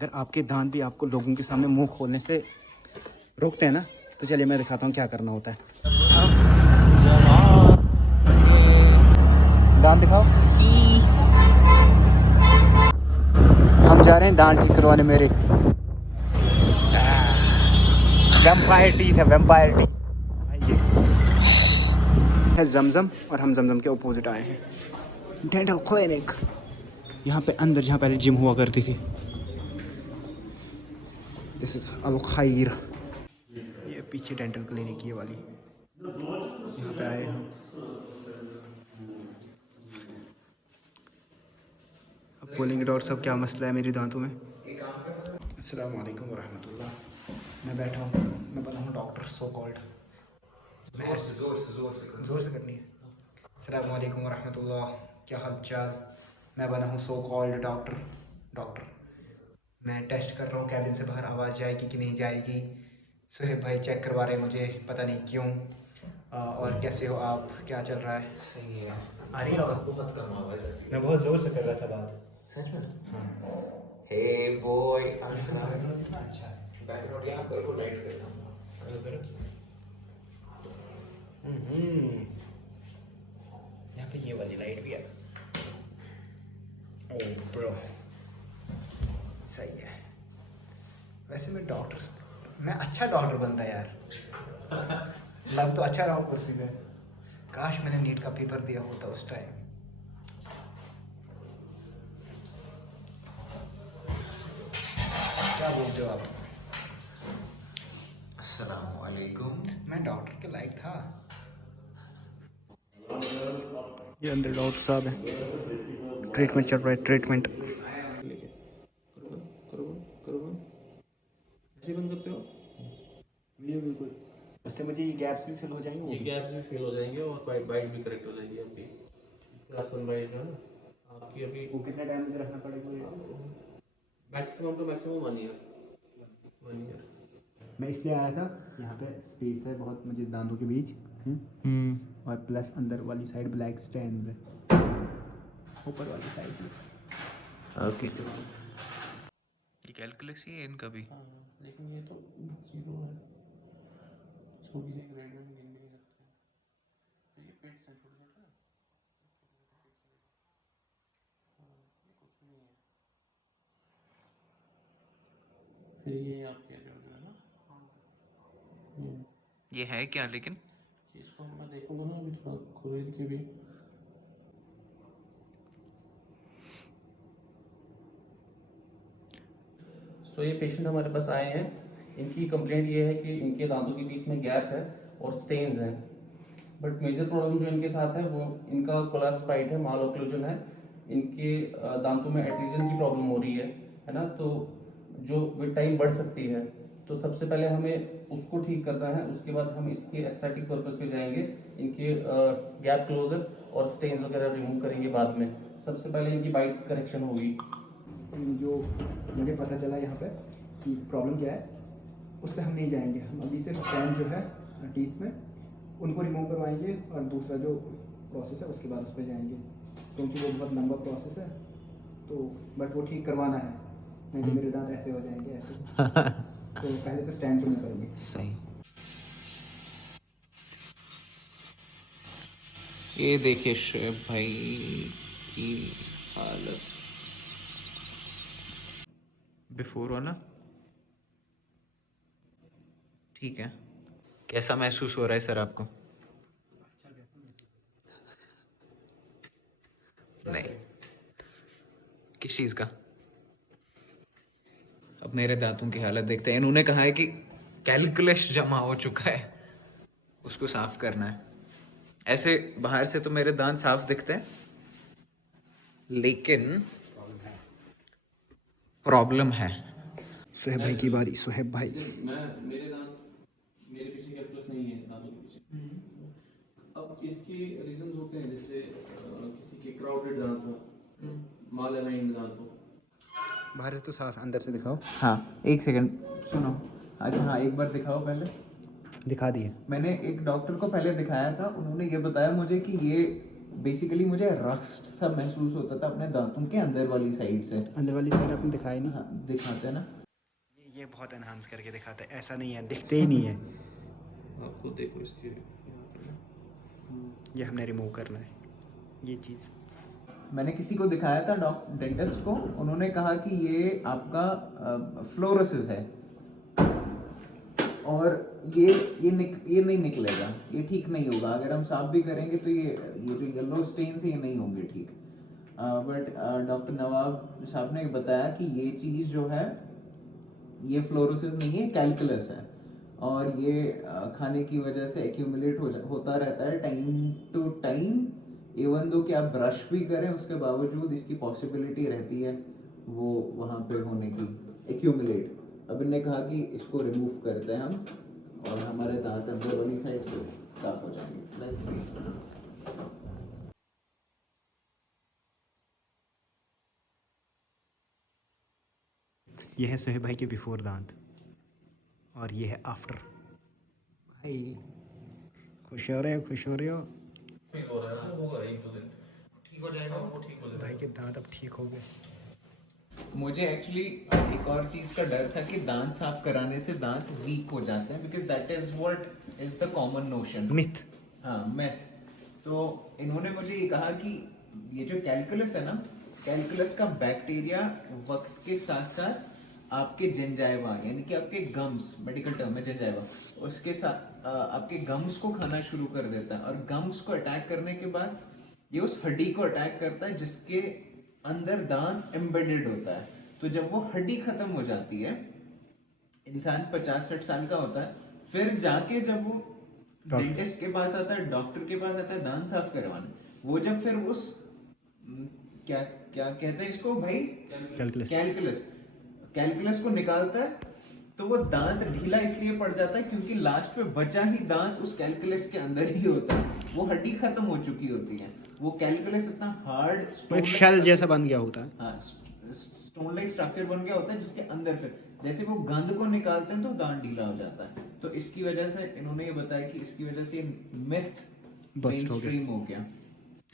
अगर आपके दांत भी आपको लोगों के सामने मुंह खोलने से रोकते हैं ना, तो चलिए मैं दिखाता हूँ क्या करना होता है। दांत दिखाओ। हम जा रहे हैं दांत ठीक करवाने मेरे। वैम्पायर टीथ है, वैम्पायर टीथ। ये है जमजम और हम जमजम के अपोजिट आए हैं, डेंटल क्लिनिक। यहाँ पे अंदर जहाँ पहले जिम हुआ करती थी, दिस इज अल खैर। ये पीछे डेंटल क्लिनिक ये वाली, यहाँ पे आए हम। अब बोलेंगे डॉक्टर साहब क्या मसला है मेरे दांतों में। अस्सलाम वालेकुम वरहमतुल्लाह। मैं बैठा हूँ, मैं बना हूँ डॉक्टर सो कॉल्ड। जोर से करनी है। अस्सलाम वालेकुम वरहमतुल्लाह, क्या हाल चाल। मैं बना हूँ सो कॉल्ड डॉक्टर। मैं टेस्ट कर रहा हूँ कैबिन से बाहर आवाज़ जाएगी कि नहीं जाएगी। सुहेब भाई चेक करवा रहे हैं मुझे, पता नहीं क्यों। और कैसे हो आप, क्या चल रहा है? सही है। आ रही है आवाज़? बहुत कम आवाज आती है। मैं बहुत ज़ोर से कर रहा था बात। सच में? हाँ। हे बॉय, अच्छा बैकग्राउंड यहाँ पर को लाइट करता हूँ। करो। यहाँ पे ये वाली लाइट भी है। ओह ब्रो, सही है। वैसे मैं अच्छा डॉक्टर बनता यार। लग तो अच्छा रहा हूँ कुर्सी पे। काश मैंने नीट का पेपर दिया होता उस टाइम। क्या बोलते हो आप? अस्सलाम वालेकुम। मैं डॉक्टर के लायक था। ये अंदर डॉक्टर साहब है, ट्रीटमेंट चल रहा है, ट्रीटमेंट। ऐसे बंद करते हो ये बिल्कुल। उससे मुझे ये गैप्स भी फिल हो जाएंगे। ये गैप्स भी फिल हो जाएंगे और बाइट भी करेक्ट हो जाएगी आपकी। क्लास 1 बाइट जो है ना आपकी अभी वो कितना टाइम मुझे रखना पड़ेगा? Maximum to maximum 1 year. 1 year. मैं इसलिए आया था, यहाँ पे स्पेस है बहुत मुझे दांतों के बीच। और प्लस अंदर वाली साइड ब्लैक स्टैंड है, ऊपर वाली साइड में। ओके। ये कैलकुलस ही है इनका भी। हाँ, लेकिन ये तो जीरो है, इसको किसी ग्रेड में भी गिन भी नहीं सकते। तो ये पेट से छूट जाता है। हाँ, ये कुछ भी नहीं है। फिर ये आपके जो है ना, ये है क्या लेकिन? इसको मैं देखूंगा ना अभी थोड़ा खोल के भी। तो ये पेशेंट हमारे पास आए हैं, इनकी कंप्लेंट ये है कि इनके दांतों के बीच में गैप है और स्टेन्स हैं। बट मेजर प्रॉब्लम जो इनके साथ है वो इनका कोलैप्स बाइट है, माल ओक्लूजन है। इनके दांतों में एट्रीजन की प्रॉब्लम हो रही है ना, तो जो विद टाइम बढ़ सकती है। तो सबसे पहले हमें उसको ठीक करना है, उसके बाद हम इसके एस्थेटिक पर्पस पे जाएंगे। इनके गैप क्लोजर और स्टेन्स वगैरह रिमूव करेंगे बाद में। सबसे पहले इनकी बाइट करेक्शन होगी। जो मुझे पता चला यहाँ पे कि प्रॉब्लम क्या है, उस पर हम नहीं जाएंगे। हम अभी सिर्फ स्टैंड जो है टीथ में उनको रिमूव करवाएंगे और दूसरा जो प्रोसेस है उसके बाद उस पर जाएंगे, क्योंकि वो बहुत लंबा प्रोसेस है। तो बट वो ठीक करवाना है, नहीं तो मेरे दांत ऐसे हो जाएंगे ऐसे। तो पहले तो स्टैंड रिमूव करेंगे। सही। ये देखिए शोएब भाई की हालत। बिफोर हो ना? ठीक है। कैसा महसूस हो रहा है सर आपको? नहीं। किस चीज का? अब मेरे दांतों की हालत देखते हैं। इन्होंने कहा है कि कैलकुलस जमा हो चुका है, उसको साफ करना है। ऐसे बाहर से तो मेरे दांत साफ दिखते हैं, लेकिन प्रॉब्लम है। सुहेब भाई की बारी। सुहेब भाई मैं मेरे दांत, मेरे पीछे कैलकुलस नहीं है दांतों के पीछे। अब इसके रीजंस होते हैं, जैसे किसी के क्राउडेड दांत हो, माल अलाइंड दांत हो। बाहर से तो साफ, अंदर से दिखाओ। हाँ, एक सेकंड सुनो। अच्छा हाँ, एक बार दिखाओ पहले। दिखा दिए। मैंने एक डॉक्टर को पहले दिखाया था, उन्होंने ये बताया मुझे कि ये बेसिकली मुझे रस्ट सा महसूस होता था अपने दांतों के अंदर वाली साइड से। अंदर वाली साइड आपने दिखाई नहीं। हाँ, दिखाते हैं ना। ये बहुत एनहांस करके दिखाते हैं, ऐसा नहीं है, दिखते ही नहीं है। आपको देखो इसकी ये हमने रिमूव करना है ये चीज़। मैंने किसी को दिखाया था डेंटिस्ट को, उन्होंने कहा कि ये आपका फ्लोरोसिस है और ये नहीं निकलेगा, ये ठीक नहीं होगा। अगर हम साफ भी करेंगे तो ये जो येलो स्टेन्स है ये नहीं होंगे ठीक। बट डॉक्टर नवाब साहब ने बताया कि ये चीज़ जो है ये फ्लोरोसिस नहीं है, कैलकुलस है, और ये खाने की वजह से एक्यूमुलेट होता रहता है time to time. Even though कि आप ब्रश भी करें उसके बावजूद इसकी पॉसिबिलिटी रहती है वो वहाँ पे होने की, एक्यूमुलेट। अब इन्होंने कहा कि इसको रिमूव करते हैं हम और हमारे दांत अंदर वाली साइड से साफ हो जाएंगे। Let's see. ये है सोहेब भाई के बिफोर दांत और ये है आफ्टर। भाई खुश हो रहे हो, खुश हो रहे हो? फील हो रहा है ना, होगा एक दो दिन ठीक हो जाएगा, वो ठीक हो जाएगा। भाई के दांत अब ठीक हो गए। मुझे एक्चुअली एक और चीज़ का डर था कि दांत साफ कराने से दांत वीक हो जाते हैं, because that is what is the common notion, myth. हाँ, मैथ। तो इन्होंने मुझे ये कहा कि ये जो कैलकुलस है ना, कैलकुलस का बैक्टीरिया वक्त के साथ साथ आपके जिंजाइवा यानी कि आपके गम्स, मेडिकल टर्म है जिंजाइवा, उसके साथ आपके गम्स को खाना शुरू कर देता है। और गम्स को अटैक करने के बाद ये उस हड्डी को अटैक करता है जिसके अंदर दांत एम्बेडेड होता है। तो जब वो हड्डी खत्म हो जाती है, इंसान 50-60 साल का होता है, फिर जाके जब वो डेंटिस्ट के पास आता है, डॉक्टर के पास आता है दांत साफ करवाने, वो जब फिर उस क्या क्या कहते हैं इसको भाई, कैलकुलस को निकालता है, तो वो दांत ढीला इसलिए पड़ जाता है क्योंकि लास्ट पे बचा ही दांत उस कैलकुलस के अंदर ही होता है। वो हड्डी खत्म हो चुकी होती है, वो कैलकुलस इतना हार्ड एक शेल जैसा बन गया होता है। हाँ, स्टोन लाइक स्ट्रक्चर बन गया होता है जिसके अंदर फिर जैसे वो गंद को निकालते हैं तो दांत ढीला हो जाता है। तो इसकी वजह से इन्होंने ये बताया कि इसकी वजह से मिथ मेनस्ट्रीम हो गया।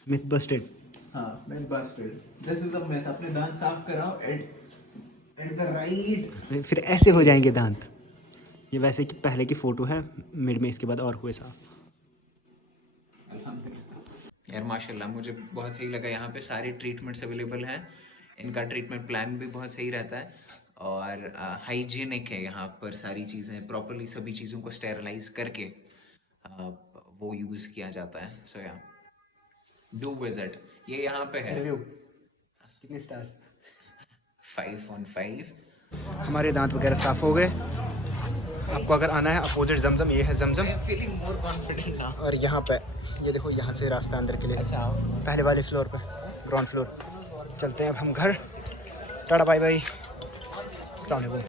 Myth busted. हाँ, myth busted. This is a myth. अपने दांत साफ कराओ एट द राइट। फिर ऐसे हो जाएंगे दांत। ये वैसे कि पहले की फोटो है मिड में, इसके बाद और हुए साफ। यार माशाल्लाह मुझे बहुत सही लगा। यहाँ पे सारे ट्रीटमेंट्स अवेलेबल हैं, इनका ट्रीटमेंट प्लान भी बहुत सही रहता है और हाइजीनिक है यहाँ पर। सारी चीज़ें प्रॉपरली, सभी चीज़ों को स्टेरलाइज करके वो यूज़ किया जाता है। सो या डू विजिट। ये यहाँ पे है। रिव्यू कितने स्टार्स? 5 on 5। हमारे दांत वगैरह साफ हो गए। आपको अगर आना है अपोजिट जमजम, ये है Zamzam. Feeling more confident now. और यहाँ पे ये देखो, यहाँ से रास्ता अंदर के लिए। अच्छा, पहले वाले फ्लोर पे, ग्राउंड फ्लोर। चलते हैं अब हम घर। टाटा बाय बाय, अस्सलाम वालेकुम।